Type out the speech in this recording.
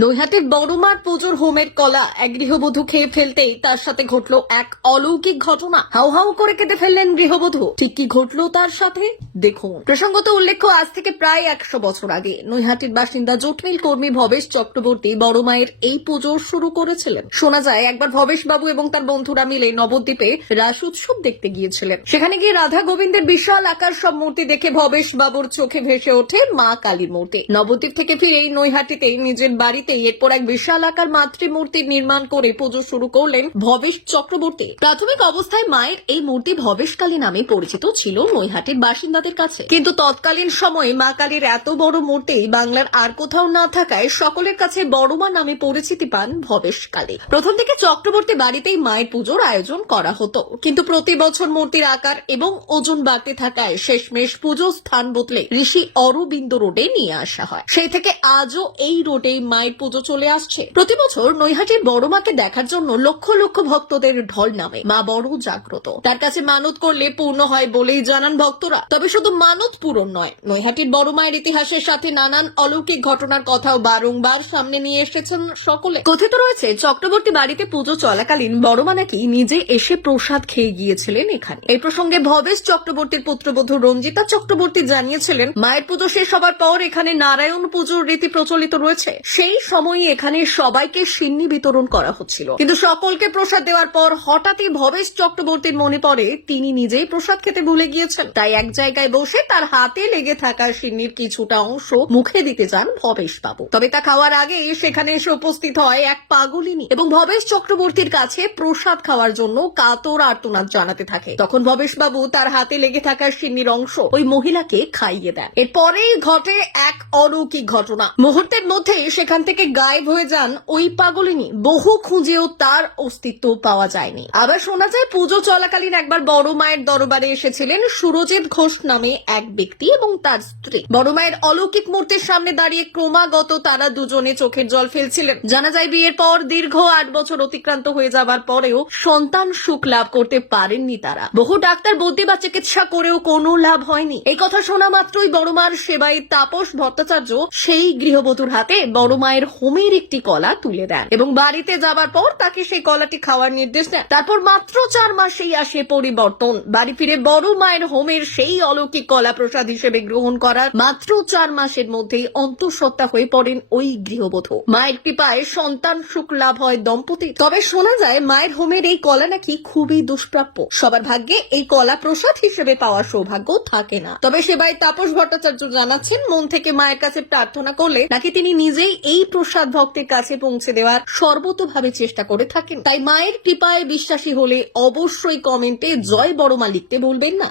নৈহাটির বড়মার পুজোর হোমের কলা এক গৃহবধূ খেয়ে ফেলতেই তার সাথে ঘটলো এক অলৌকিক ঘটনা। হাউ হাউ করে কেটে ফেললেন গৃহবধূ। ঠিক কি ঘটলো তার সাথে? দেখুন। প্রসঙ্গত উল্লেখ্য, আজ থেকে প্রায় একশো বছর আগে নৈহাটির বাসিন্দা জোটমিল কর্মী ভবেশ চক্রবর্তী বড় মায়ের এই পুজো শুরু করেছিলেন। শোনা যায়, একবার ভবেশ বাবু এবং তার বন্ধুরা মিলে নবদ্বীপে রাস উৎসব দেখতে গিয়েছিলেন। সেখানে গিয়ে রাধা গোবিন্দের বিশাল আকার সব মূর্তি দেখে ভবেশ বাবুর চোখে ভেসে ওঠে মা কালীর মূর্তি। নবদ্বীপ থেকে ফিরেই নৈহাটিতে নিজের বাড়িতে এরপর এক বিশাল আকার মাতৃমূর্তি নির্মাণ করে পুজো শুরু করলেন ভবেশ চক্রবর্তী। প্রাথমিক অবস্থায় মায়ের এই মূর্তি ভবেশ কালী নামে পরিচিত ছিল নৈহাটির বাসিন্দাদের কাছে। কিন্তু তৎকালীন সময়ে মা কালীর এত বড় মূর্তি বাংলার আর কোথাও না থাকায় সকলের কাছে বড় মা নামে পরিচিতি পান ভবেশ কালী প্রথম থেকে চক্রবর্তী বাড়িতেই মায়ের পুজোর আয়োজন করা হতো। কিন্তু প্রতি বছর মূর্তির আকার এবং ওজন বাড়তে থাকায় শেষমেশ পুজো স্থান বদলে ঋষি অরবিন্দ রোডে নিয়ে আসা হয়। সেই থেকে আজও এই রোডেই মায়ের পুজো চলে আসছে। প্রতি বছর নৈহাটির বড় মাকে দেখার জন্য লক্ষ লক্ষ ভক্তদের ঢল নামে। মা বড় জাগ্রত। তার কাছে মানত করলে পূর্ণ হয় বলেই জানান ভক্তরা। তবে শুধু মানত পূরণ নয়, নৈহাটির বড় মায়ের ইতিহাসের সাথে নানান অলৌকিক ঘটনার কথাও বারংবার সামনে নিয়ে এসেছেন সকলে। কথিত রয়েছে, চক্রবর্তী বাড়িতে পুজো চলাকালীন বড় মা নাকি নিজে এসে প্রসাদ খেয়ে গিয়েছিলেন এখানে। এই প্রসঙ্গে ভবেশ চক্রবর্তীর পুত্রবধূ রঞ্জিতা চক্রবর্তী জানিয়েছিলেন, মায়ের পুজো শেষ হবার পর এখানে নারায়ণ পুজোর রীতি প্রচলিত রয়েছে। সেই সময়ই এখানে সবাইকে সিন্নি বিতরণ করা হচ্ছিল। কিন্তু সকলকে প্রসাদ দেওয়ার পর হঠাৎই ভবেশ চক্রবর্তীর মনে পড়ে, তিনি নিজেই প্রসাদ খেতে ভুলে গিয়েছেন। তাই এক জায়গায় বসে তার হাতে লেগে থাকা সিন্নির কিছুটা অংশ মুখে দিতে যান ভবেশ বাবু তবে তা খাওয়ার আগে সেখানে এসে উপস্থিত হয় এক পাগলিনী এবং ভবেশ চক্রবর্তীর কাছে প্রসাদ খাওয়ার জন্য কাতর আর্তনাদ জানাতে থাকে। তখন ভবেশ বাবু তার হাতে লেগে থাকা সিন্নির অংশ ওই মহিলাকে খাইয়ে দেন। এরপরেই ঘটে এক অলৌকিক ঘটনা। মুহূর্তের মধ্যেই সেখান থেকে গায়েব হয়ে যান ওই পাগলিনী। বহু খুঁজেও তার অস্তিত্ব পাওয়া যায়নি। আবার শোনা যায়, পুজো চলাকালীন একবার বড় মায়ের দরবারে এসেছিলেন সুরজিৎ ঘোষ নামে এক ব্যক্তি এবং তার স্ত্রী। বড় মায়ের অলৌকিক মূর্তির সামনে দাঁড়িয়ে ক্রমাগত তারা দুজনে চোখের জল ফেলছিলেন। জানা যায়, বিয়ের পর দীর্ঘ আট বছর অতিক্রান্ত হয়ে যাবার পরেও সন্তান সুখ লাভ করতে পারেননি তারা। বহু ডাক্তার বুদ্ধি বা চিকিৎসা করেও কোনো লাভ হয়নি। এই কথা শোনা মাত্রই বড় মার সেবায় তাপস ভট্টাচার্য সেই গৃহবধূর হাতে বড় মায়ের হোমের একটি কলা তুলে দেন এবং বাড়িতে যাবার পর তাকে সেই কলাটি খাওয়ার নির্দেশ দেন। তারপর মাত্র চার মাসেই আসে পরিবর্তন। বাড়ি ফিরে বড় মায়ের হোমের সেই অলৌকিক কলা প্রসাদ হিসেবে গ্রহণ করার মাত্র চার মাসের মধ্যেই অন্তঃসত্ত্বা হয়ে পড়েন ওই গৃহবধূ। মায়ের কৃপায় সন্তান সুখ লাভ হয় দম্পতি। তবে শোনা যায়, মায়ের হোমের এই কলা নাকি খুবই দুষ্প্রাপ্য। সবার ভাগ্যে এই কলা প্রসাদ হিসেবে পাওয়ার সৌভাগ্য থাকে না। তবে সেবাই তাপস ভট্টাচার্য জানাচ্ছেন, মন থেকে মায়ের কাছে প্রার্থনা করলে নাকি তিনি নিজেই এই প্রসাদ ভক্তের কাছে পৌঁছে দেওয়ার সর্বতভাবে চেষ্টা করে থাকেন। তাই মায়ের কৃপায় বিশ্বাসী হলে অবশ্যই কমেন্টে জয় বড়মা লিখতে বলবেন না।